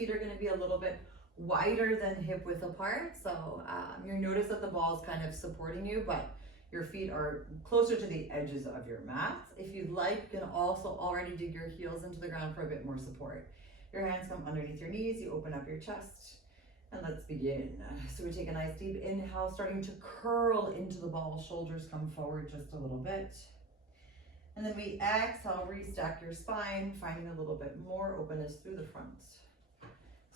feet are going to be a little bit wider than hip width apart. So you notice that the ball is kind of supporting you, but your feet are closer to the edges of your mat. If you'd like, you can also already dig your heels into the ground for a bit more support. Your hands come underneath your knees, you open up your chest, and let's begin. So we take a nice deep inhale, starting to curl into the ball. Shoulders come forward just a little bit. And then we exhale, restack your spine, finding a little bit more openness through the front.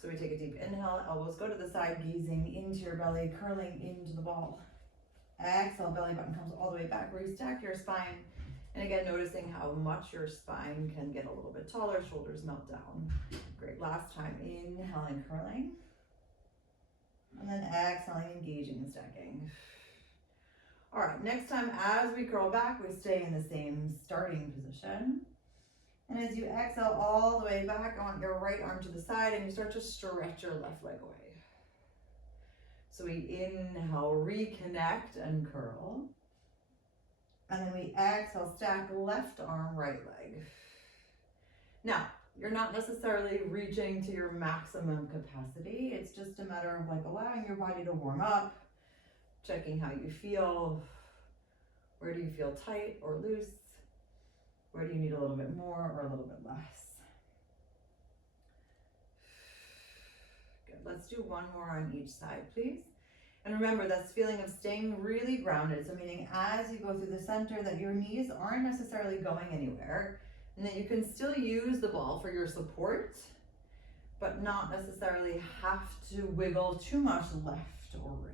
So we take a deep inhale, elbows go to the side, gazing into your belly, curling into the ball. Exhale, belly button comes all the way back, restack your spine. And again, noticing how much your spine can get a little bit taller, shoulders melt down. Great, last time, inhaling, curling. And then exhaling, engaging and stacking. All right, next time as we curl back, we stay in the same starting position. And as you exhale all the way back, I want your right arm to the side and you start to stretch your left leg away. So we inhale, reconnect and curl. And then we exhale, stack left arm, right leg. Now, you're not necessarily reaching to your maximum capacity. It's just a matter of like allowing your body to warm up, checking how you feel. Where do you feel tight or loose? Where do you need a little bit more or a little bit less? Good, let's do one more on each side, please. And remember, that's feeling of staying really grounded. So meaning as you go through the center that your knees aren't necessarily going anywhere and that you can still use the ball for your support, but not necessarily have to wiggle too much left or right.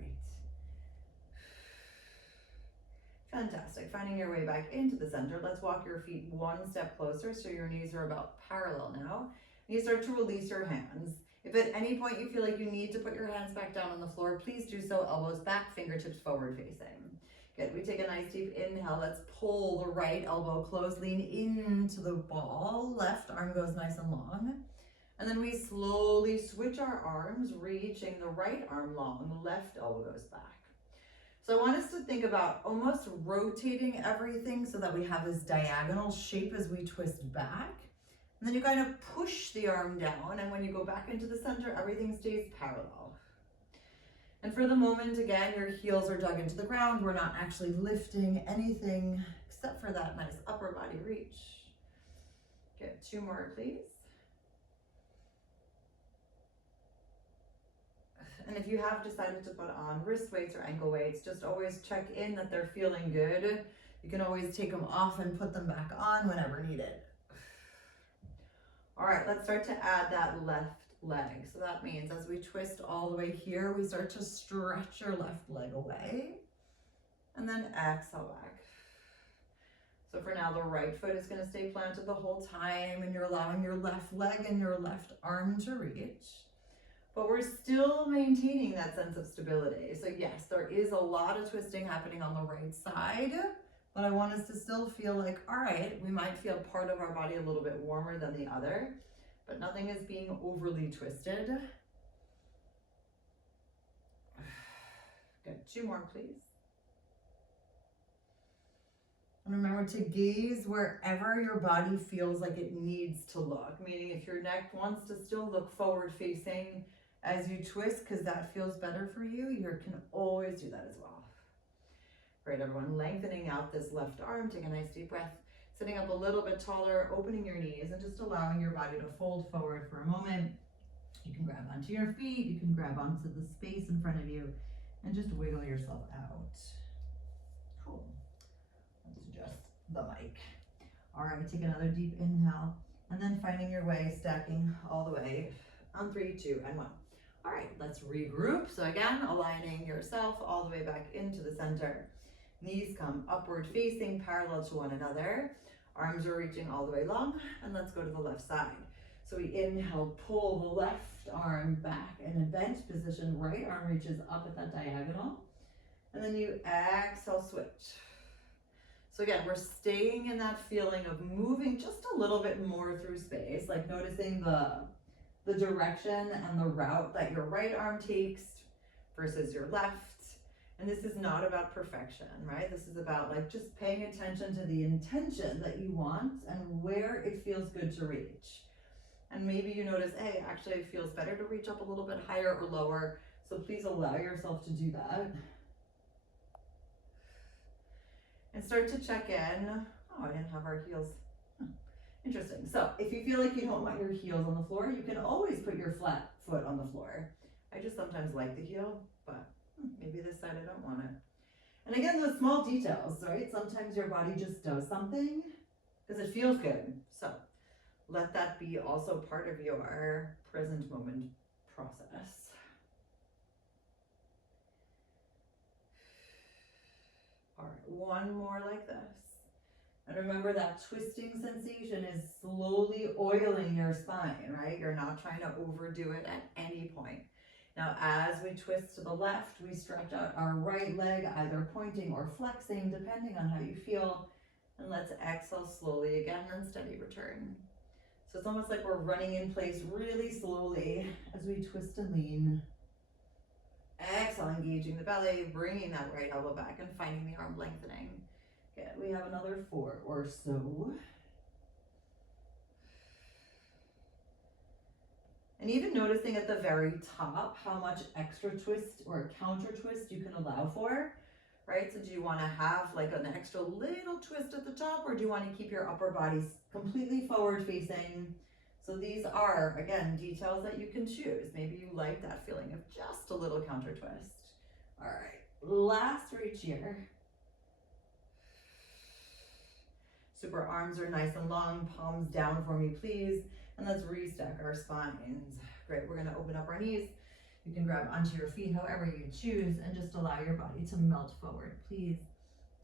Fantastic, finding your way back into the center. Let's walk your feet one step closer so your knees are about parallel now. And you start to release your hands. If at any point you feel like you need to put your hands back down on the floor, please do so. Elbows back, fingertips forward facing. Good, we take a nice deep inhale. Let's pull the right elbow close, lean into the ball. Left arm goes nice and long. And then we slowly switch our arms, reaching the right arm long, the left elbow goes back. So I want us to think about almost rotating everything so that we have this diagonal shape as we twist back. And then you kind of push the arm down, and when you go back into the center, everything stays parallel. And for the moment, again, your heels are dug into the ground. We're not actually lifting anything except for that nice upper body reach. Good, two more, please. And if you have decided to put on wrist weights or ankle weights, just always check in that they're feeling good. You can always take them off and put them back on whenever needed. All right, let's start to add that left leg. So that means as we twist all the way here, we start to stretch your left leg away and then exhale back. So for now, the right foot is going to stay planted the whole time and you're allowing your left leg and your left arm to reach. But we're still maintaining that sense of stability. So yes, there is a lot of twisting happening on the right side, but I want us to still feel like, all right, we might feel part of our body a little bit warmer than the other, but nothing is being overly twisted. Good, two more, please. And remember to gaze wherever your body feels like it needs to look, meaning if your neck wants to still look forward facing as you twist because that feels better for you, you can always do that as well. Great, everyone, lengthening out this left arm, take a nice deep breath, sitting up a little bit taller, opening your knees and just allowing your body to fold forward for a moment. You can grab onto your feet, you can grab onto the space in front of you and just wiggle yourself out. Cool. Let's adjust the mic. All right, take another deep inhale and then finding your way, stacking all the way on 3, 2, and 1. All right, let's regroup. So again, aligning yourself all the way back into the center. Knees come upward facing, parallel to one another. Arms are reaching all the way long, and let's go to the left side. So we inhale, pull the left arm back in a bench position, right arm reaches up at that diagonal. And then you exhale, switch. So again, we're staying in that feeling of moving just a little bit more through space, like noticing the direction and the route that your right arm takes versus your left. And this is not about perfection, right? This is about like just paying attention to the intention that you want and where it feels good to reach. And maybe you notice, hey, actually it feels better to reach up a little bit higher or lower. So please allow yourself to do that. And start to check in. Oh, I didn't have our heels. Interesting. So if you feel like you don't want your heels on the floor, you can always put your flat foot on the floor. I just sometimes like the heel, but maybe this side I don't want it. And again, those small details, right? Sometimes your body just does something because it feels good. So let that be also part of your present moment process. All right, one more like this. And remember that twisting sensation is slowly oiling your spine, right? You're not trying to overdo it at any point. Now, as we twist to the left, we stretch out our right leg, either pointing or flexing, depending on how you feel. And let's exhale slowly again and steady return. So it's almost like we're running in place really slowly as we twist and lean. Exhale, engaging the belly, bringing that right elbow back and finding the arm lengthening. Good, we have another 4 or so. And even noticing at the very top how much extra twist or counter twist you can allow for, right? So do you want to have like an extra little twist at the top, or do you want to keep your upper body completely forward facing? So these are, again, details that you can choose. Maybe you like that feeling of just a little counter twist. All right, last reach here. Super, arms are nice and long, palms down for me, please. And let's restack our spines. Great, we're gonna open up our knees. You can grab onto your feet however you choose and just allow your body to melt forward, please.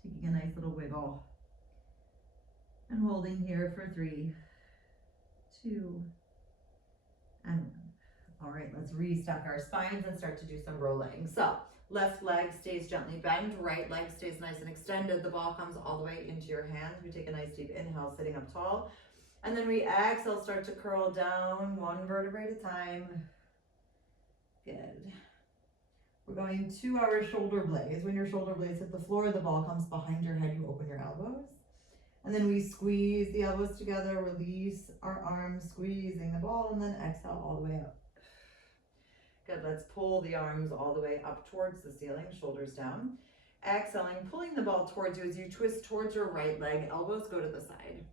Taking a nice little wiggle. And holding here for 3, 2, and 1. All right, let's restack our spines and start to do some rolling. So left leg stays gently bent, right leg stays nice and extended. The ball comes all the way into your hands. We take a nice deep inhale, sitting up tall. And then we exhale, start to curl down 1 vertebrae at a time. Good. We're going to our shoulder blades. When your shoulder blades hit the floor, the ball comes behind your head, you open your elbows. And then we squeeze the elbows together, release our arms, squeezing the ball, and then exhale all the way up. Good, let's pull the arms all the way up towards the ceiling, shoulders down. Exhaling, pulling the ball towards you as you twist towards your right leg, elbows go to the side.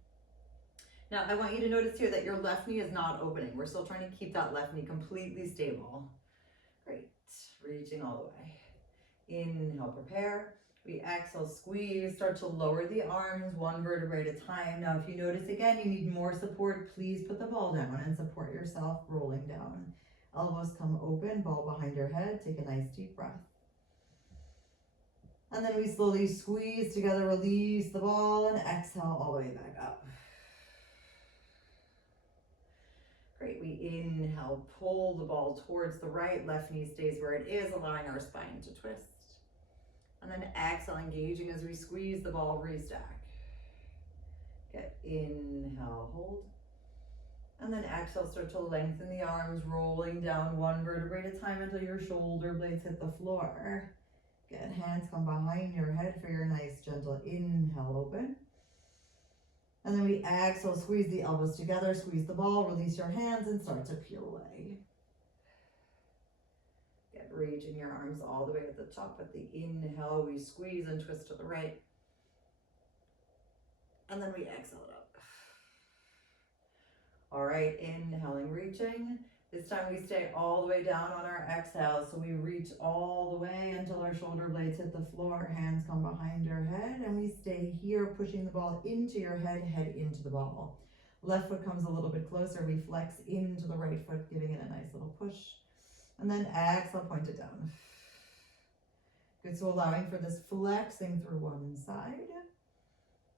Now, I want you to notice here that your left knee is not opening. We're still trying to keep that left knee completely stable. Great, reaching all the way. Inhale, prepare. We exhale, squeeze, start to lower the arms 1 vertebrae at a time. Now, if you notice again, you need more support, please put the ball down and support yourself rolling down. Elbows come open, ball behind your head. Take a nice deep breath. And then we slowly squeeze together, release the ball, and exhale all the way back up. Great, we inhale, pull the ball towards the right, left knee stays where it is, allowing our spine to twist. And then exhale, engaging as we squeeze the ball, restack. Good, inhale, hold. And then exhale, start to lengthen the arms, rolling down 1 vertebrae at a time until your shoulder blades hit the floor. Good, hands come behind your head for your nice gentle inhale, open. And then we exhale, squeeze the elbows together, squeeze the ball, release your hands and start to peel away. Get reaching your arms all the way at the top. At the inhale, we squeeze and twist to the right. And then we exhale it up. All right, inhaling, reaching. This time we stay all the way down on our exhale. So we reach all the way until our shoulder blades hit the floor. Hands come behind your head and we stay here, pushing the ball into your head, head into the ball. Left foot comes a little bit closer. We flex into the right foot, giving it a nice little push. And then exhale, point it down. Good, so allowing for this flexing through one side.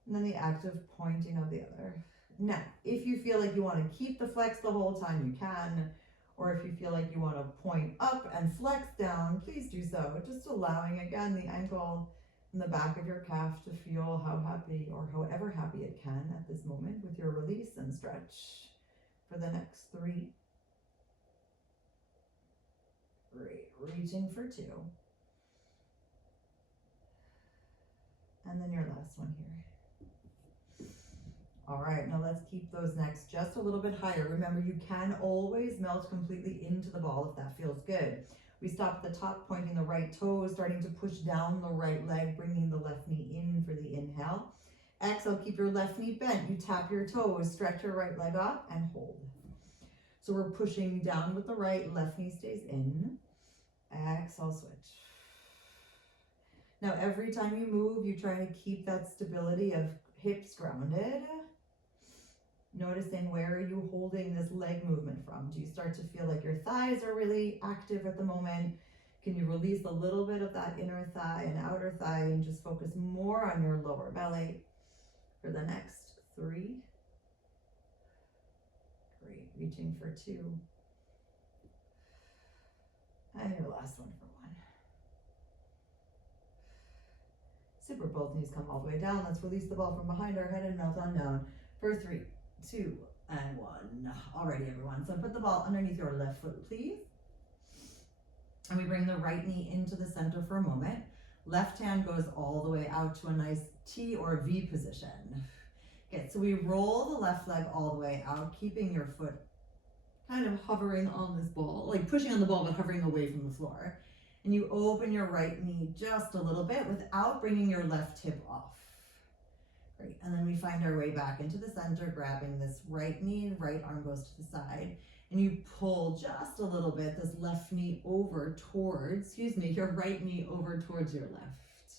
And then the active pointing of the other. Now, if you feel like you want to keep the flex the whole time, you can. Or if you feel like you want to point up and flex down, please do so. Just allowing, again, the ankle and the back of your calf to feel how happy or however happy it can at this moment with your release and stretch for the next 3. Great, reaching for 2. And then your last one here. All right, now let's keep those necks just a little bit higher. Remember, you can always melt completely into the ball if that feels good. We stop at the top, pointing the right toes, starting to push down the right leg, bringing the left knee in for the inhale. Exhale, keep your left knee bent. You tap your toes, stretch your right leg up, and hold. So we're pushing down with the right, left knee stays in. Exhale, switch. Now, every time you move, you try to keep that stability of hips grounded. Noticing where are you holding this leg movement from? Do you start to feel like your thighs are really active at the moment? Can you release a little bit of that inner thigh and outer thigh and just focus more on your lower belly for the next 3? Great, reaching for 2. And your last one for 1. Super, both knees come all the way down. Let's release the ball from behind our head and melt on down for 3, 2, and 1. Alrighty, everyone. So put the ball underneath your left foot, please. And we bring the right knee into the center for a moment. Left hand goes all the way out to a nice T or V position. Okay, so we roll the left leg all the way out, keeping your foot kind of hovering on this ball, like pushing on the ball, but hovering away from the floor. And you open your right knee just a little bit without bringing your left hip off. Great, and then we find our way back into the center, grabbing this right knee, right arm goes to the side, and you pull just a little bit, this left knee over towards, your right knee over towards your left.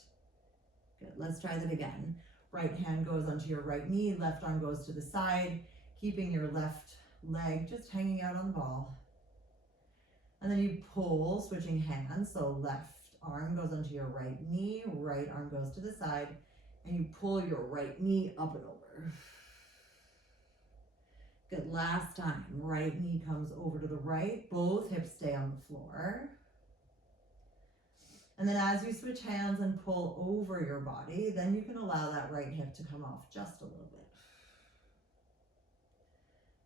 Good, let's try that again. Right hand goes onto your right knee, left arm goes to the side, keeping your left leg just hanging out on the ball. And then you pull, switching hands, so left arm goes onto your right knee, right arm goes to the side, and you pull your right knee up and over. Good, last time, right knee comes over to the right, both hips stay on the floor. And then as you switch hands and pull over your body, then you can allow that right hip to come off just a little bit.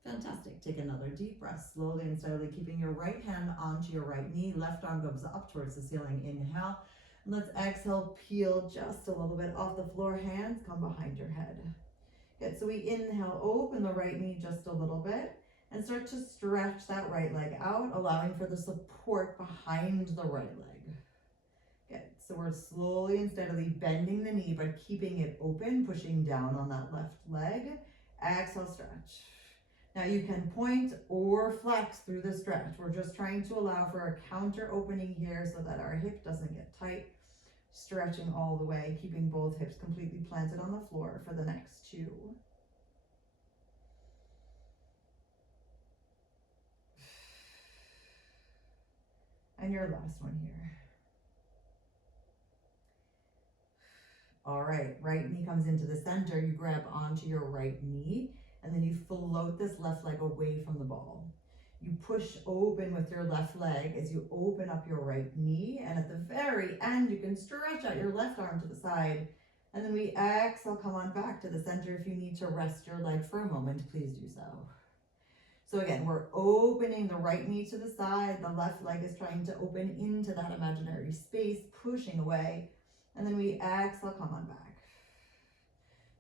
Fantastic. Take another deep breath, slowly and steadily, keeping your right hand onto your right knee. Left arm goes up towards the ceiling. Inhale. And let's exhale, peel just a little bit off the floor. Hands come behind your head. Good. So we inhale, open the right knee just a little bit and start to stretch that right leg out, allowing for the support behind the right leg. Good. So we're slowly and steadily bending the knee, but keeping it open, pushing down on that left leg. Exhale, stretch. Now you can point or flex through the stretch. We're just trying to allow for a counter opening here so that our hip doesn't get tight. Stretching all the way, keeping both hips completely planted on the floor for the next 2. And your last one here. All right, right knee comes into the center. You grab onto your right knee, and then you float this left leg away from the ball. You push open with your left leg as you open up your right knee, and at the very end, you can stretch out your left arm to the side, and then we exhale, come on back to the center. If you need to rest your leg for a moment, please do so. So again, we're opening the right knee to the side, the left leg is trying to open into that imaginary space, pushing away, and then we exhale, come on back.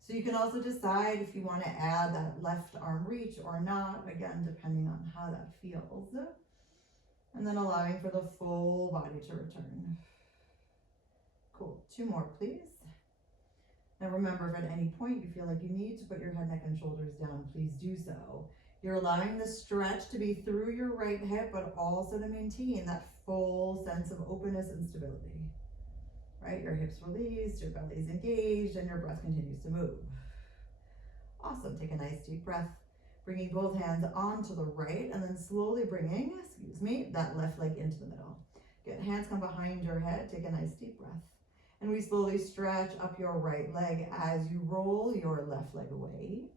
So you can also decide if you want to add that left arm reach or not, again, depending on how that feels. And then allowing for the full body to return. Cool, 2 more, please. Now remember, if at any point you feel like you need to put your head, neck, and shoulders down, please do so. You're allowing the stretch to be through your right hip, but also to maintain that full sense of openness and stability. Right, your hips released, your belly is engaged, and your breath continues to move. Awesome, take a nice deep breath, bringing both hands onto the right, and then slowly bringing, that left leg into the middle. Good, hands come behind your head, take a nice deep breath. And we slowly stretch up your right leg as you roll your left leg away.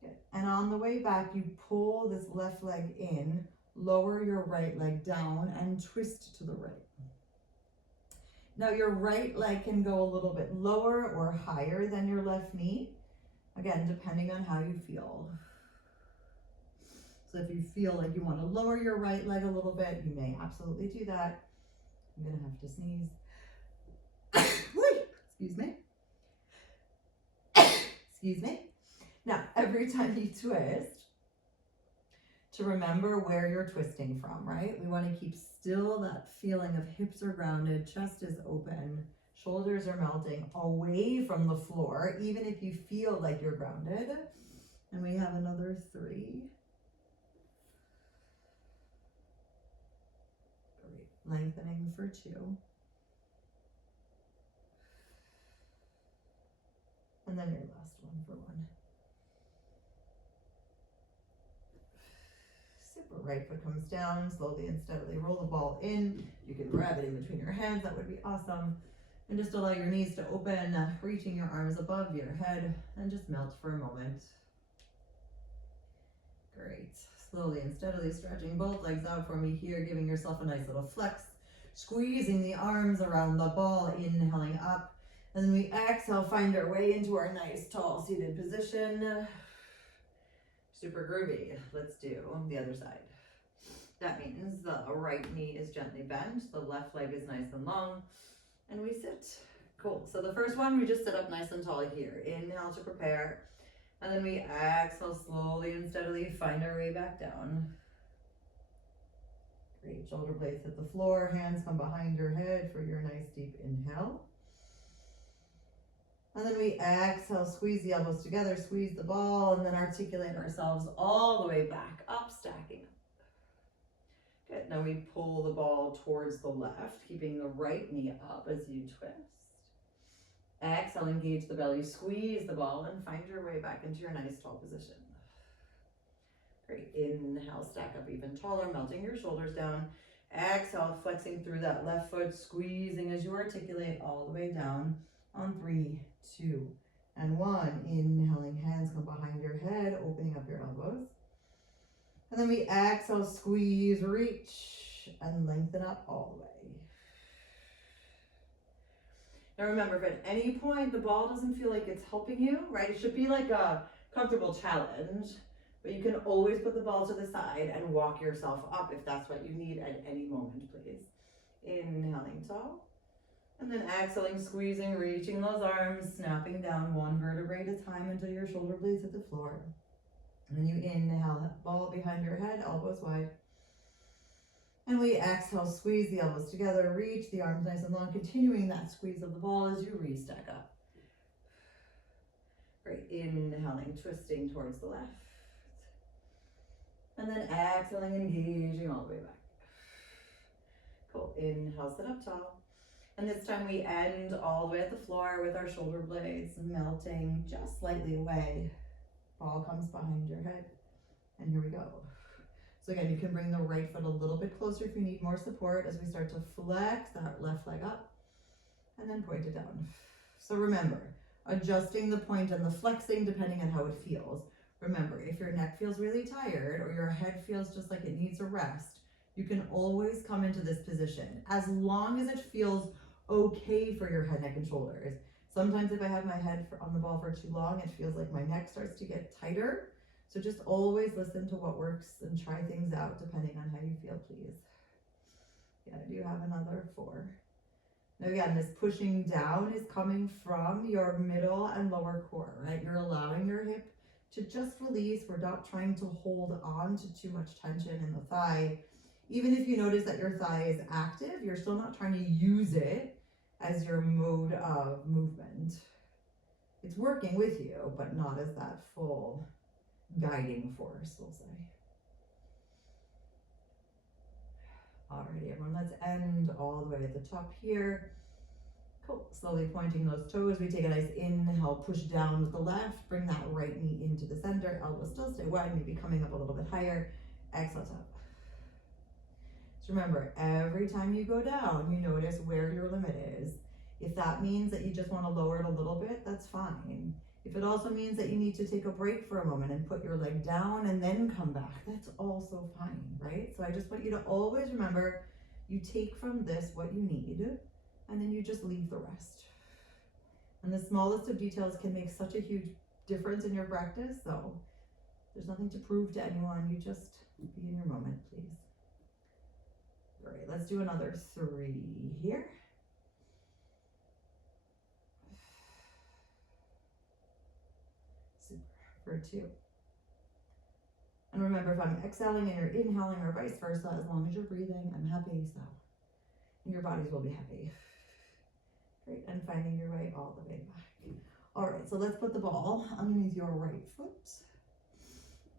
Good, and on the way back, you pull this left leg in, lower your right leg down, and twist to the right. Now your right leg can go a little bit lower or higher than your left knee, again, depending on how you feel. So if you feel like you want to lower your right leg a little bit, you may absolutely do that. I'm gonna have to sneeze. Excuse me. Excuse me. Now, every time you twist, to remember where you're twisting from, right? We want to keep still that feeling of hips are grounded, chest is open, shoulders are melting away from the floor, even if you feel like you're grounded. And we have another 3. Great. Lengthening for 2. And then your last one for 1. Super. Right foot comes down, slowly and steadily roll the ball in. You can grab it in between your hands, that would be awesome. And just allow your knees to open, reaching your arms above your head, and just melt for a moment. Great. Slowly and steadily stretching both legs out for me here, giving yourself a nice little flex. Squeezing the arms around the ball, inhaling up. And then we exhale, find our way into our nice tall seated position. Super groovy. Let's do the other side. That means the right knee is gently bent, the left leg is nice and long, and we sit. Cool. So the first one, we just sit up nice and tall here. Inhale to prepare, and then we exhale slowly and steadily, find our way back down. Great. Shoulder blades hit the floor, hands come behind your head for your nice deep inhale. And then we exhale, squeeze the elbows together, squeeze the ball, and then articulate ourselves all the way back up, stacking up. Good. Now we pull the ball towards the left, keeping the right knee up as you twist. Exhale, engage the belly, squeeze the ball, and find your way back into your nice tall position. Great. Inhale, stack up even taller, melting your shoulders down. Exhale, flexing through that left foot, squeezing as you articulate all the way down. On 3, 2, and 1. Inhaling, hands come behind your head, opening up your elbows. And then we exhale, squeeze, reach, and lengthen up all the way. Now remember, if at any point the ball doesn't feel like it's helping you, right? It should be like a comfortable challenge, but you can always put the ball to the side and walk yourself up if that's what you need at any moment, please. Inhaling tall. And then exhaling, squeezing, reaching those arms, snapping down 1 vertebrae at a time until your shoulder blades hit the floor. And then you inhale, ball behind your head, elbows wide. And we exhale, squeeze the elbows together, reach the arms nice and long, continuing that squeeze of the ball as you re-stack up. Great. Inhaling, twisting towards the left. And then exhaling, engaging all the way back. Cool. Inhale, sit up tall. And this time we end all the way at the floor with our shoulder blades melting just slightly away. Ball comes behind your head. And here we go. So again, you can bring the right foot a little bit closer if you need more support as we start to flex that left leg up and then point it down. So remember, adjusting the point and the flexing depending on how it feels. Remember, if your neck feels really tired or your head feels just like it needs a rest, you can always come into this position as long as it feels okay for your head, neck, and shoulders. Sometimes if I have my head on the ball for too long, it feels like my neck starts to get tighter. So just always listen to what works and try things out depending on how you feel, please. Yeah, I do have another 4. Now again, this pushing down is coming from your middle and lower core, right? You're allowing your hip to just release. We're not trying to hold on to too much tension in the thigh. Even if you notice that your thigh is active, you're still not trying to use it as your mode of movement. It's working with you, but not as that full guiding force, we'll say. Alrighty, everyone, let's end all the way at the top here. Cool. Slowly pointing those toes. We take a nice inhale, push down with the left, bring that right knee into the center. Elbows still stay wide, maybe coming up a little bit higher. Exhale, top. So remember, every time you go down, you notice where your limit is. If that means that you just want to lower it a little bit, that's fine. If it also means that you need to take a break for a moment and put your leg down and then come back, that's also fine, right? So I just want you to always remember, you take from this what you need, and then you just leave the rest. And the smallest of details can make such a huge difference in your practice, so there's nothing to prove to anyone. You just be in your moment, please. Great, let's do another 3 here. Super. for 2. And remember, if I'm exhaling and you're inhaling or vice versa, as long as you're breathing, I'm happy, so. And your bodies will be happy. Great, and finding your way all the way back. All right, so let's put the ball underneath your right foot.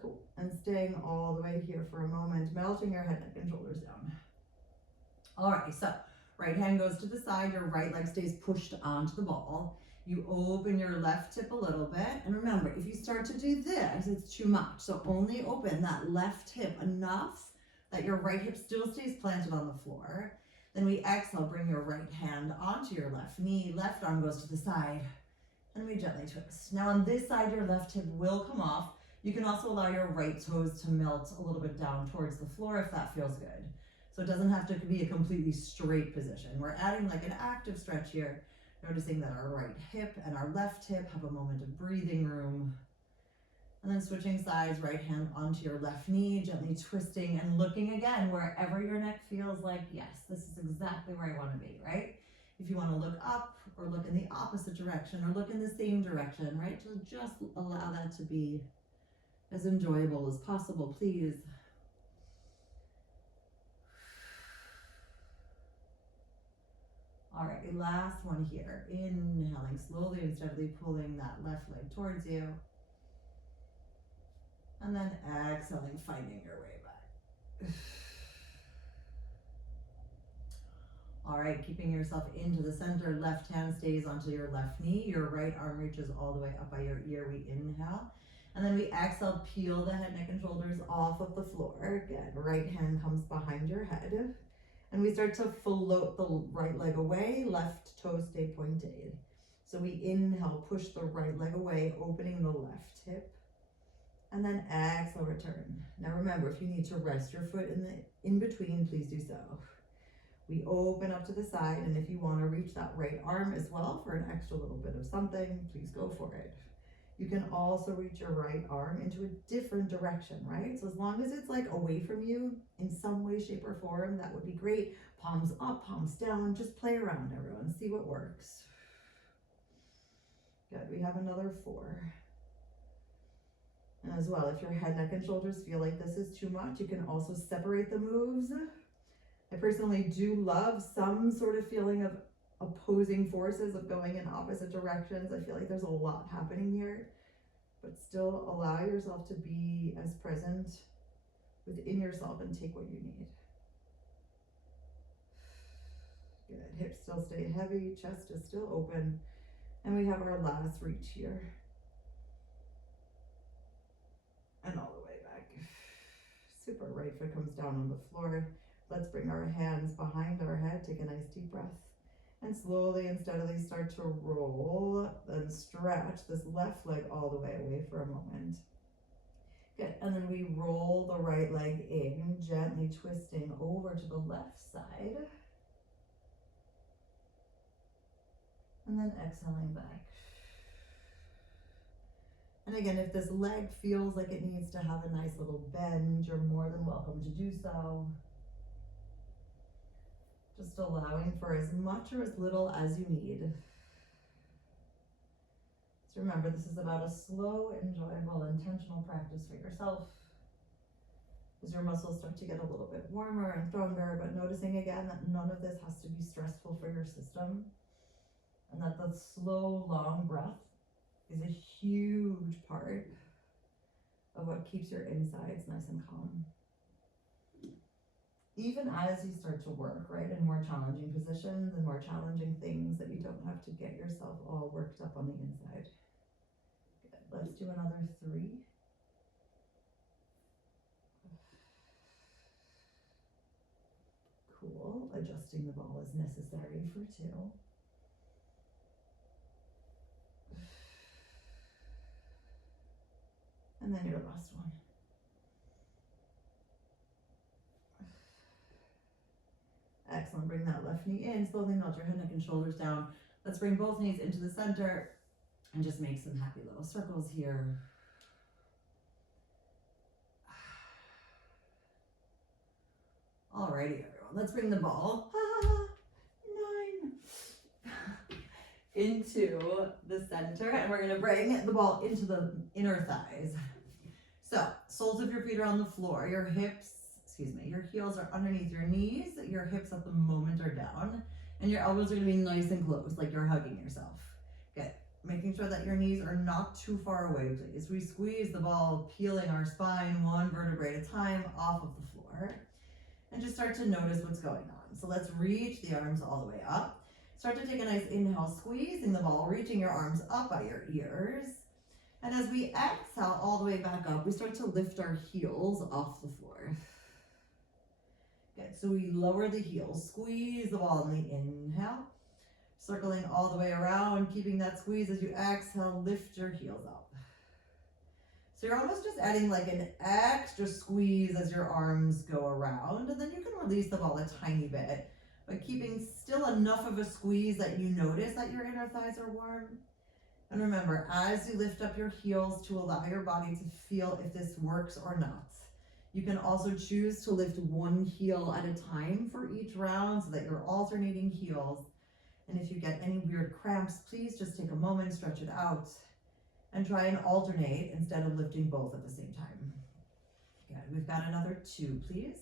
Cool, and staying all the way here for a moment, melting your head, neck, and shoulders down. All right, so right hand goes to the side, your right leg stays pushed onto the ball. You open your left hip a little bit, and remember, if you start to do this, it's too much. So only open that left hip enough that your right hip still stays planted on the floor. Then we exhale, bring your right hand onto your left knee, left arm goes to the side, and we gently twist. Now on this side, your left hip will come off. You can also allow your right toes to melt a little bit down towards the floor if that feels good. So it doesn't have to be a completely straight position. We're adding like an active stretch here, noticing that our right hip and our left hip have a moment of breathing room. And then switching sides, right hand onto your left knee, gently twisting and looking again wherever your neck feels like, yes, this is exactly where I want to be, right? If you want to look up or look in the opposite direction or look in the same direction, right? So just allow that to be as enjoyable as possible, please. All right, last one here. Inhaling slowly and steadily, pulling that left leg towards you. And then exhaling, finding your way back. All right, keeping yourself into the center, left hand stays onto your left knee, your right arm reaches all the way up by your ear, we inhale. And then we exhale, peel the head, neck, and shoulders off of the floor. Again, right hand comes behind your head. And we start to float the right leg away, left toes stay pointed. So we inhale, push the right leg away, opening the left hip. And then exhale, return. Now remember, if you need to rest your foot in between, please do so. We open up to the side, and if you want to reach that right arm as well for an extra little bit of something, please go for it. You can also reach your right arm into a different direction, right? So as long as it's like away from you in some way, shape, or form, that would be great. Palms up, palms down, just play around, everyone, see what works. Good, we have another 4. And as well, if your head, neck, and shoulders feel like this is too much, you can also separate the moves. I personally do love some sort of feeling of opposing forces of going in opposite directions. I feel like there's a lot happening here, but still allow yourself to be as present within yourself and take what you need. Good, hips still stay heavy, chest is still open, and we have our last reach here. And all the way back. Super, right foot comes down on the floor. Let's bring our hands behind our head, take a nice deep breath. And slowly and steadily start to roll and stretch this left leg all the way away for a moment. Good, and then we roll the right leg in, gently twisting over to the left side. And then exhaling back. And again, if this leg feels like it needs to have a nice little bend, you're more than welcome to do so. Just allowing for as much or as little as you need. So remember, this is about a slow, enjoyable, intentional practice for yourself. As your muscles start to get a little bit warmer and stronger, but noticing again that none of this has to be stressful for your system. And that the slow, long breath is a huge part of what keeps your insides nice and calm. Even as you start to work, right, in more challenging positions and more challenging things, that you don't have to get yourself all worked up on the inside. Good. Let's do another 3. Cool. Adjusting the ball as necessary for 2. And then your last one. Excellent, bring that left knee in, slowly melt your head, neck, and shoulders down. Let's bring both knees into the center and just make some happy little circles here. Alrighty, everyone, let's bring the ball 9, into the center, and we're gonna bring the ball into the inner thighs. So, soles of your feet are on the floor, your heels are underneath your knees, your hips at the moment are down, and your elbows are gonna be nice and close, like you're hugging yourself. Good. Making sure that your knees are not too far away, please. We squeeze the ball, peeling our spine one vertebrae at a time off of the floor. And just start to notice what's going on. So let's reach the arms all the way up. Start to take a nice inhale, squeezing the ball, reaching your arms up by your ears. And as we exhale all the way back up, we start to lift our heels off the floor. Good, so we lower the heels, squeeze the ball in the inhale, circling all the way around, keeping that squeeze as you exhale, lift your heels up. So you're almost just adding like an extra squeeze as your arms go around, and then you can release the ball a tiny bit, but keeping still enough of a squeeze that you notice that your inner thighs are warm. And remember, as you lift up your heels to allow your body to feel if this works or not. You can also choose to lift one heel at a time for each round so that you're alternating heels. And if you get any weird cramps, please just take a moment, stretch it out, and try and alternate instead of lifting both at the same time. Good, we've got another 2, please.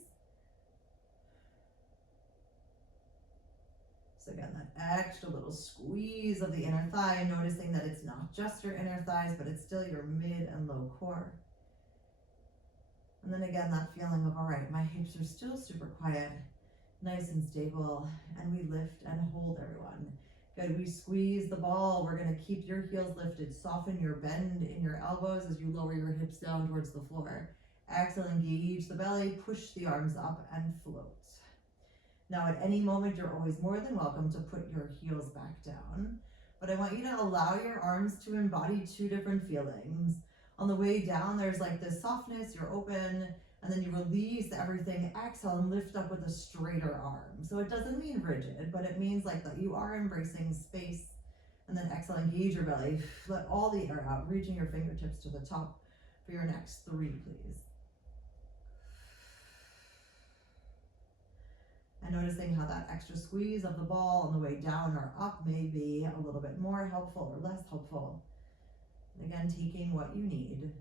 So again, that extra little squeeze of the inner thigh, noticing that it's not just your inner thighs, but it's still your mid and low core. And then again, that feeling of, all right, my hips are still super quiet, nice and stable, and we lift and hold, everyone. Good, we squeeze the ball. We're gonna keep your heels lifted, soften your bend in your elbows as you lower your hips down towards the floor. Exhale, engage the belly, push the arms up and float. Now at any moment, you're always more than welcome to put your heels back down, but I want you to allow your arms to embody 2 different feelings. On the way down, there's like this softness, you're open, and then you release everything, exhale, and lift up with a straighter arm. So it doesn't mean rigid, but it means like that you are embracing space. And then exhale, engage your belly, let all the air out, reaching your fingertips to the top for your next 3, please. And noticing how that extra squeeze of the ball on the way down or up may be a little bit more helpful or less helpful. And again, taking what you need.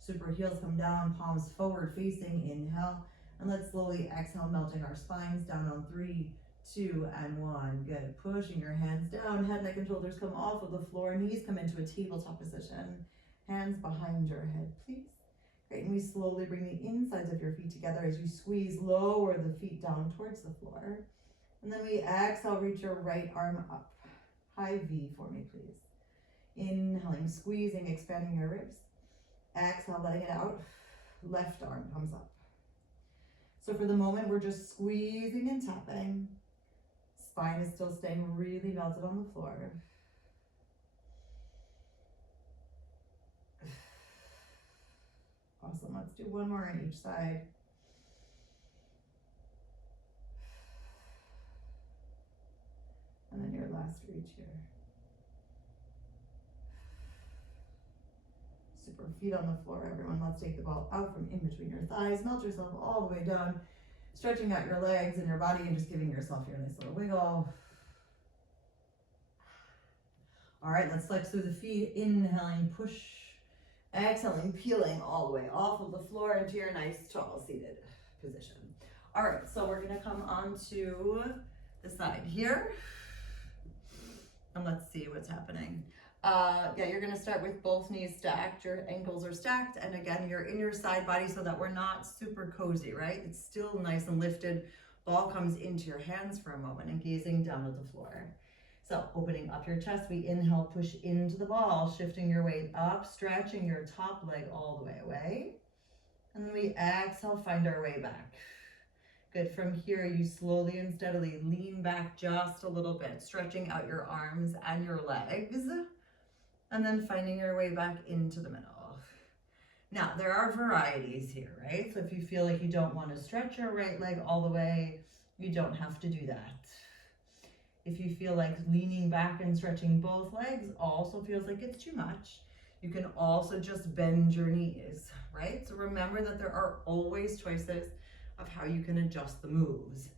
Super heels come down, palms forward facing, inhale. And let's slowly exhale, melting our spines down on 3, 2, and 1. Good, pushing your hands down, head, neck, and shoulders come off of the floor, knees come into a tabletop position. Hands behind your head, please. Great, and we slowly bring the insides of your feet together as you squeeze, lower the feet down towards the floor. And then we exhale, reach your right arm up. High V for me, please. Inhaling, squeezing, expanding your ribs. Exhale, letting it out. Left arm comes up. So for the moment, we're just squeezing and tapping. Spine is still staying really melted on the floor. Awesome, let's do one more on each side. And then your last reach here. Super, feet on the floor, everyone. Let's take the ball out from in between your thighs. Melt yourself all the way down, stretching out your legs and your body and just giving yourself your nice little wiggle. All right, let's flex through the feet. Inhaling, push. Exhaling, peeling all the way off of the floor into your nice tall seated position. All right, so we're gonna come onto the side here. And let's see what's happening. Yeah, you're gonna start with both knees stacked, your ankles are stacked, and again, you're in your side body so that we're not super cozy, right? It's still nice and lifted. Ball comes into your hands for a moment and gazing down at the floor. So opening up your chest, we inhale, push into the ball, shifting your weight up, stretching your top leg all the way away. And then we exhale, find our way back. Good, from here, you slowly and steadily lean back just a little bit, stretching out your arms and your legs, and then finding your way back into the middle. Now, there are varieties here, right? So if you feel like you don't want to stretch your right leg all the way, you don't have to do that. If you feel like leaning back and stretching both legs also feels like it's too much, you can also just bend your knees, right? So remember that there are always choices of how you can adjust the moves.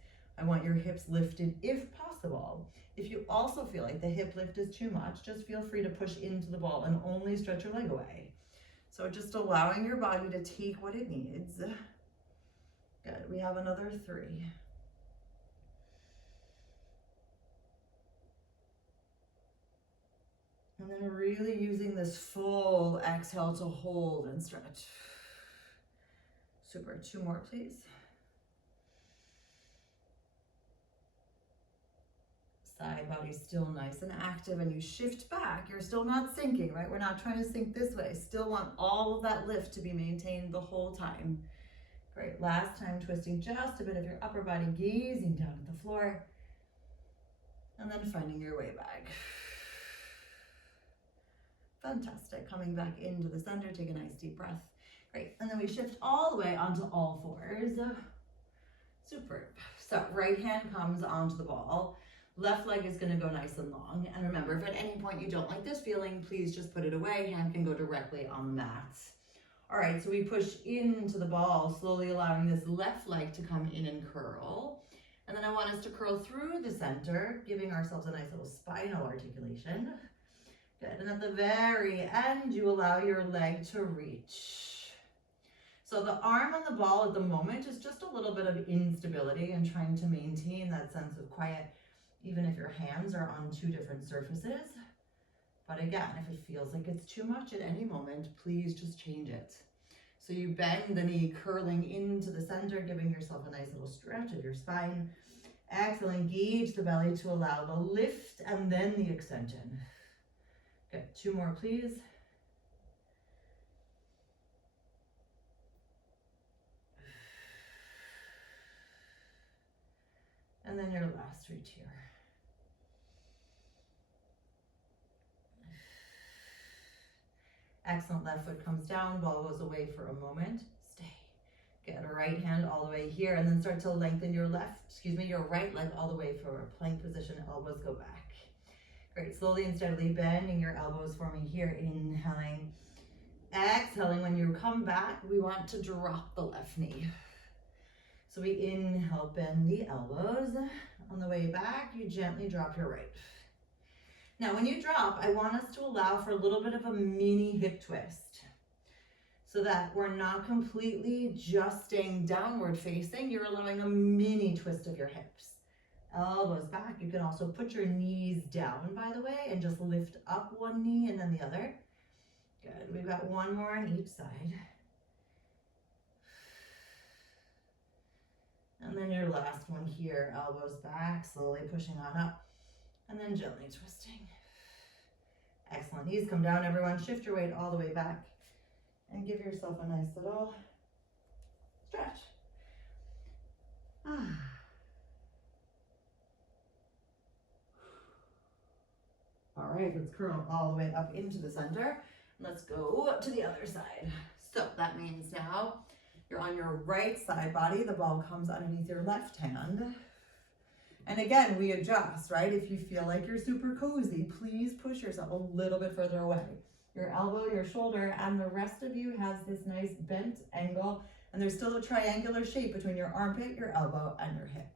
I want your hips lifted if possible. If you also feel like the hip lift is too much, just feel free to push into the ball and only stretch your leg away. So just allowing your body to take what it needs. Good, we have another 3. And then really using this full exhale to hold and stretch. Super, 2 more please. Side body still nice and active, and you shift back. You're still not sinking, right? We're not trying to sink this way. Still want all of that lift to be maintained the whole time. Great, last time twisting just a bit of your upper body, gazing down at the floor, and then finding your way back. Fantastic, coming back into the center, take a nice deep breath. Great, and then we shift all the way onto all fours. Superb. So right hand comes onto the ball. Left leg is going to go nice and long. And remember, if at any point you don't like this feeling, please just put it away. Hand can go directly on the mat. All right, so we push into the ball, slowly allowing this left leg to come in and curl. And then I want us to curl through the center, giving ourselves a nice little spinal articulation. Good, and at the very end, you allow your leg to reach. So the arm on the ball at the moment is just a little bit of instability and trying to maintain that sense of quiet, even if your hands are on 2 different surfaces. But again, if it feels like it's too much at any moment, please just change it. So you bend the knee, curling into the center, giving yourself a nice little stretch of your spine. Exhale, engage the belly to allow the lift and then the extension. Good, 2 more please. And then your last reach here. Excellent, left foot comes down, ball goes away for a moment. Stay. Get a right hand all the way here, and then start to lengthen your your right leg all the way for a plank position. Elbows go back. Great, slowly and steadily bending your elbows for me here, inhaling. Exhaling, when you come back, we want to drop the left knee. So we inhale, bend the elbows. On the way back, you gently drop your right. Now, when you drop, I want us to allow for a little bit of a mini hip twist so that we're not completely just staying downward facing. You're allowing a mini twist of your hips. Elbows back. You can also put your knees down, by the way, and just lift up one knee and then the other. Good. We've got 1 more on each side. And then your last one here, elbows back, slowly pushing on up, and then gently twisting. Excellent. Knees come down, everyone. Shift your weight all the way back and give yourself a nice little stretch. All right, let's curl all the way up into the center. Let's go to the other side. So that means now you're on your right side body. The ball comes underneath your left hand. And again, we adjust, right? If you feel like you're super cozy, please push yourself a little bit further away. Your elbow, your shoulder, and the rest of you has this nice bent angle. And there's still a triangular shape between your armpit, your elbow, and your hip.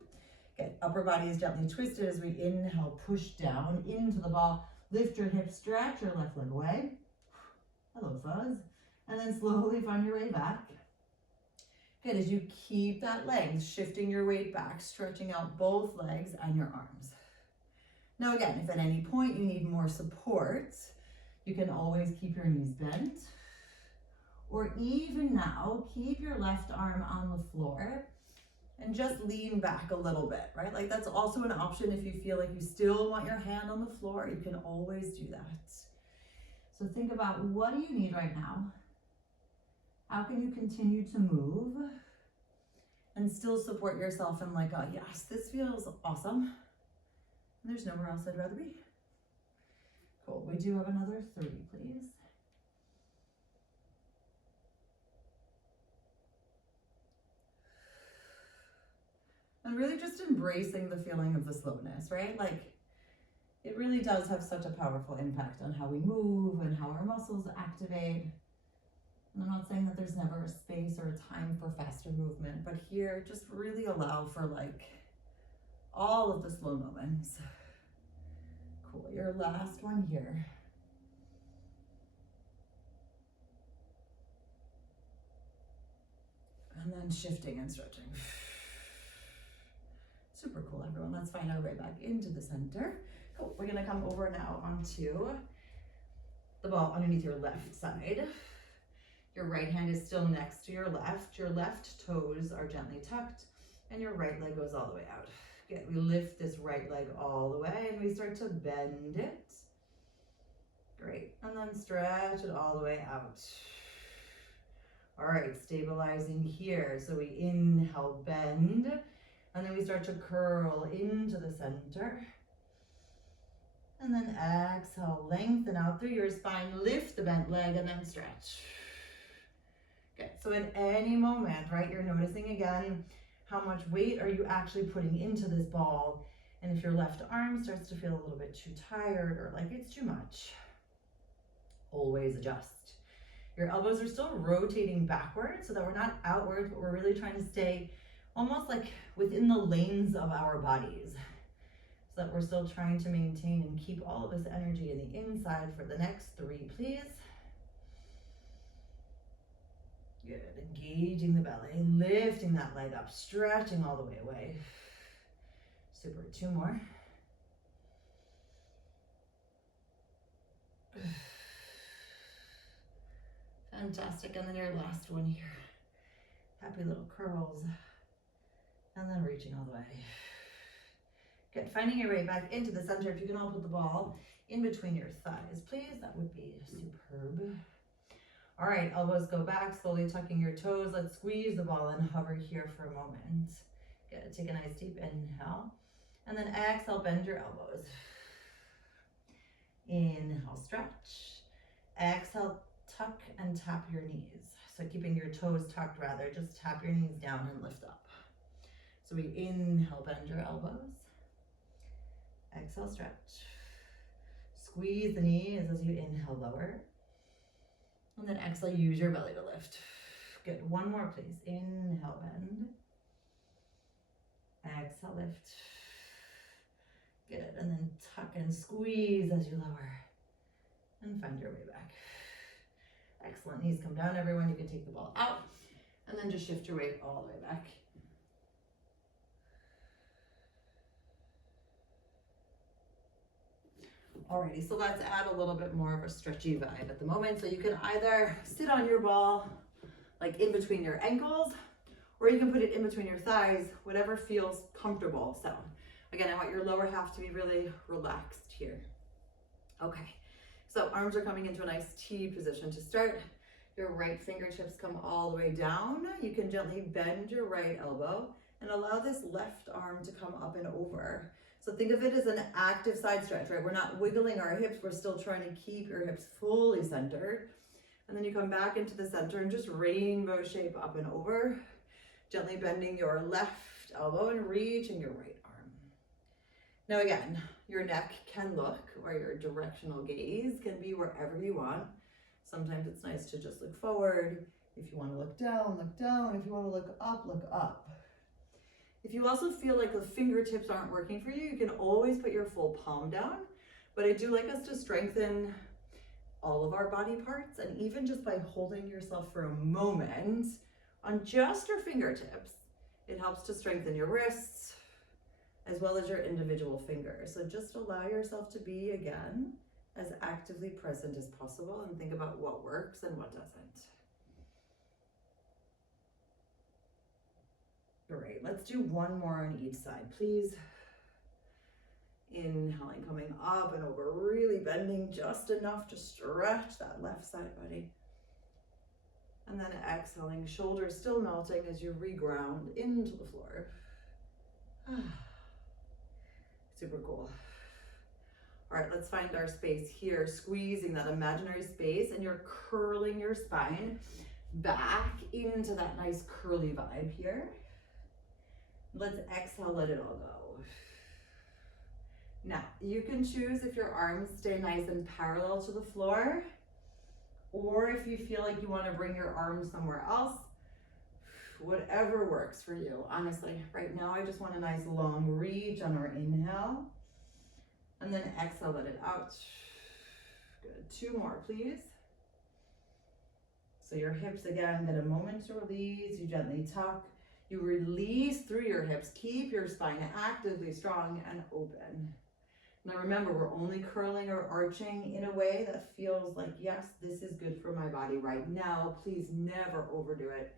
Okay, upper body is gently twisted as we inhale, push down into the ball. Lift your hips, stretch your left leg away. Hello, fuzz. And then slowly find your way back. Good, as you keep that length, shifting your weight back, stretching out both legs and your arms. Now again, if at any point you need more support, you can always keep your knees bent. Or even now, keep your left arm on the floor and just lean back a little bit, right? Like that's also an option if you feel like you still want your hand on the floor, you can always do that. So think about, what do you need right now? How can you continue to move and still support yourself in like, oh yes, this feels awesome. There's nowhere else I'd rather be. Cool, we do have another 3, please. And really just embracing the feeling of the slowness, right? Like it really does have such a powerful impact on how we move and how our muscles activate. And I'm not saying that there's never a space or a time for faster movement, but here just really allow for like all of the slow moments. Cool, your last one here. And then shifting and stretching. Super cool, everyone. Let's find our way back into the center. Cool. We're gonna come over now onto the ball underneath your left side. Your right hand is still next to your left. Your left toes are gently tucked and your right leg goes all the way out. Good. We lift this right leg all the way and we start to bend it. Great. And then stretch it all the way out. All right, stabilizing here. So we inhale, bend, and then we start to curl into the center. And then exhale, lengthen out through your spine, lift the bent leg, and then stretch. Good, so at any moment, right, you're noticing again, how much weight are you actually putting into this ball? And if your left arm starts to feel a little bit too tired or like it's too much, always adjust. Your elbows are still rotating backwards so that we're not outwards, but we're really trying to stay almost like within the lanes of our bodies. So that we're still trying to maintain and keep all of this energy in the inside for the next 3, please. Good, engaging the belly, lifting that leg up, stretching all the way away. Super, 2 more. Fantastic, and then your last one here. Happy little curls. And then reaching all the way. Good, finding your way back into the center. If you can all put the ball in between your thighs, please, that would be superb. All right, elbows go back, slowly tucking your toes. Let's squeeze the ball and hover here for a moment. Good, take a nice deep inhale. And then exhale, bend your elbows. Inhale, stretch. Exhale, tuck and tap your knees. So keeping your toes tucked rather, just tap your knees down and lift up. So we inhale, bend your elbows. Exhale, stretch. Squeeze the knees as you inhale, lower. And then exhale, use your belly to lift. Good, 1 more please. Inhale, bend. Exhale, lift. Good, and then tuck and squeeze as you lower. And find your way back. Excellent, knees come down, everyone. You can take the ball out and then just shift your weight all the way back. Alrighty, so let's add a little bit more of a stretchy vibe at the moment. So you can either sit on your ball, like in between your ankles, or you can put it in between your thighs, whatever feels comfortable. So again, I want your lower half to be really relaxed here. Okay, so arms are coming into a nice T position to start. Your right fingertips come all the way down. You can gently bend your right elbow and allow this left arm to come up and over. So think of it as an active side stretch, right? We're not wiggling our hips. We're still trying to keep your hips fully centered. And then you come back into the center and just rainbow shape up and over, gently bending your left elbow and reaching your right arm. Now again, your neck can look, or your directional gaze can be wherever you want. Sometimes it's nice to just look forward. If you want to look down, look down. If you want to look up, look up. If you also feel like the fingertips aren't working for you, you can always put your full palm down. But I do like us to strengthen all of our body parts, and even just by holding yourself for a moment on just your fingertips, it helps to strengthen your wrists as well as your individual fingers. So just allow yourself to be, again, as actively present as possible and think about what works and what doesn't. Great, let's do 1 more on each side, please. Inhaling, coming up and over, really bending just enough to stretch that left side body. And then exhaling, shoulders still melting as you reground into the floor. Super cool. All right, let's find our space here, squeezing that imaginary space, and you're curling your spine back into that nice curly vibe here. Let's exhale, let it all go. Now, you can choose if your arms stay nice and parallel to the floor, or if you feel like you want to bring your arms somewhere else, whatever works for you. Honestly, right now I just want a nice long reach on our inhale. And then exhale, let it out. Good, 2 more, please. So your hips again, get a moment to release. You gently tuck. You release through your hips. Keep your spine actively strong and open. Now remember, we're only curling or arching in a way that feels like, yes, this is good for my body right now. Please never overdo it.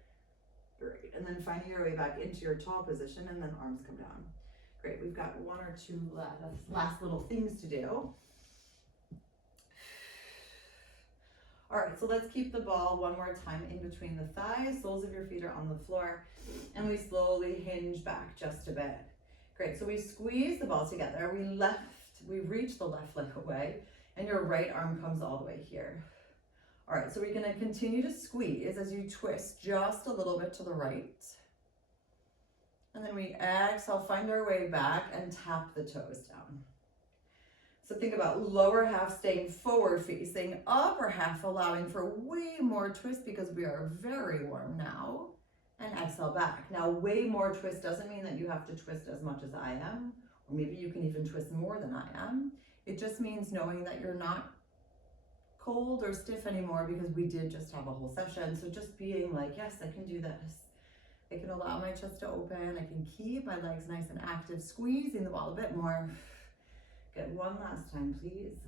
Great. And then finding your way back into your tall position, and then arms come down. Great. We've got 1 or 2 last little things to do. All right, so let's keep the ball one more time in between the thighs. Soles of your feet are on the floor, and we slowly hinge back just a bit. Great, so we squeeze the ball together. We reach the left leg away, and your right arm comes all the way here. All right, so we're gonna continue to squeeze as you twist just a little bit to the right. And then we exhale, find our way back and tap the toes down. So think about lower half staying forward facing, upper half allowing for way more twist because we are very warm now. And exhale back. Now, way more twist doesn't mean that you have to twist as much as I am, or maybe you can even twist more than I am. It just means knowing that you're not cold or stiff anymore because we did just have a whole session. So just being like, yes, I can do this. I can allow my chest to open. I can keep my legs nice and active, squeezing the ball a bit more. Good, 1 last time, please.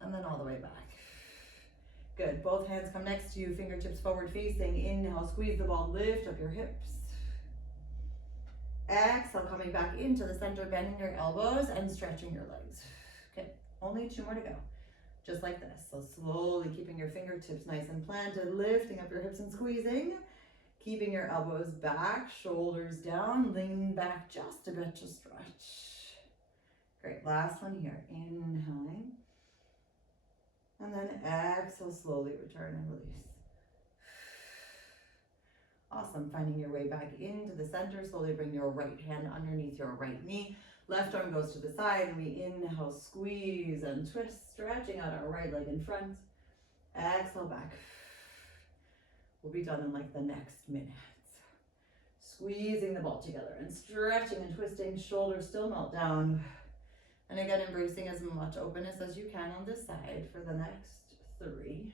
And then all the way back. Good, both hands come next to you, fingertips forward facing. Inhale, squeeze the ball, lift up your hips. Exhale, coming back into the center, bending your elbows and stretching your legs. Okay, only 2 more to go. Just like this. So slowly keeping your fingertips nice and planted, lifting up your hips and squeezing. Keeping your elbows back, shoulders down, lean back just a bit to stretch. Great, last one here. Inhaling. And then exhale, slowly return and release. Awesome, finding your way back into the center. Slowly bring your right hand underneath your right knee. Left arm goes to the side, and we inhale, squeeze and twist, stretching out our right leg in front. Exhale back. We'll be done in like the next minute. Squeezing the ball together and stretching and twisting, shoulders still melt down. And again, embracing as much openness as you can on this side for the next 3.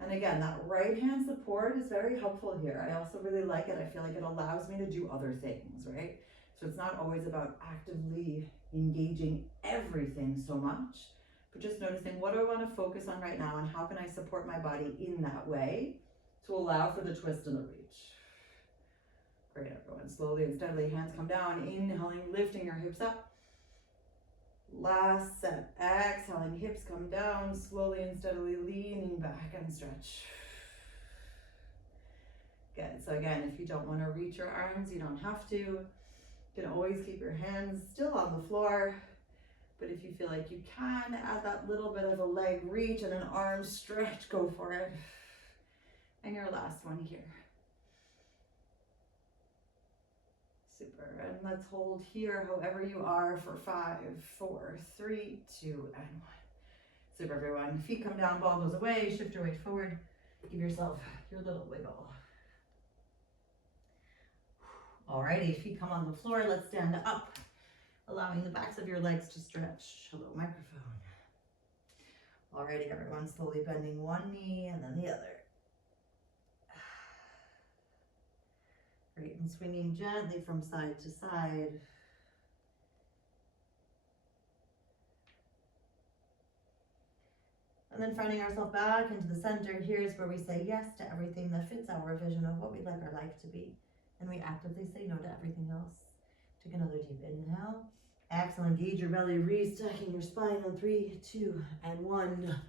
And again, that right hand support is very helpful here. I also really like it. I feel like it allows me to do other things, right? So it's not always about actively engaging everything so much, but just noticing what do I want to focus on right now and how can I support my body in that way to allow for the twist and the reach. Great, everyone. Slowly and steadily, hands come down, inhaling, lifting your hips up. Last set, exhaling, hips come down, slowly and steadily leaning back and stretch. Good, so again, if you don't want to reach your arms, you don't have to. You can always keep your hands still on the floor, but if you feel like you can, add that little bit of a leg reach and an arm stretch, go for it. And your last one here. Super, and let's hold here however you are for 5, 4, 3, 2, and 1. Super, everyone. Feet come down, ball goes away, shift your weight forward. Give yourself your little wiggle. Alrighty, feet come on the floor, let's stand up, allowing the backs of your legs to stretch. Hello, microphone. Alrighty, everyone, slowly bending one knee and then the other. Great, and swinging gently from side to side. And then finding ourselves back into the center. Here's where we say yes to everything that fits our vision of what we'd like our life to be. And we actively say no to everything else. Take another deep inhale. Exhale, engage your belly, restacking your spine on 3, 2, and 1.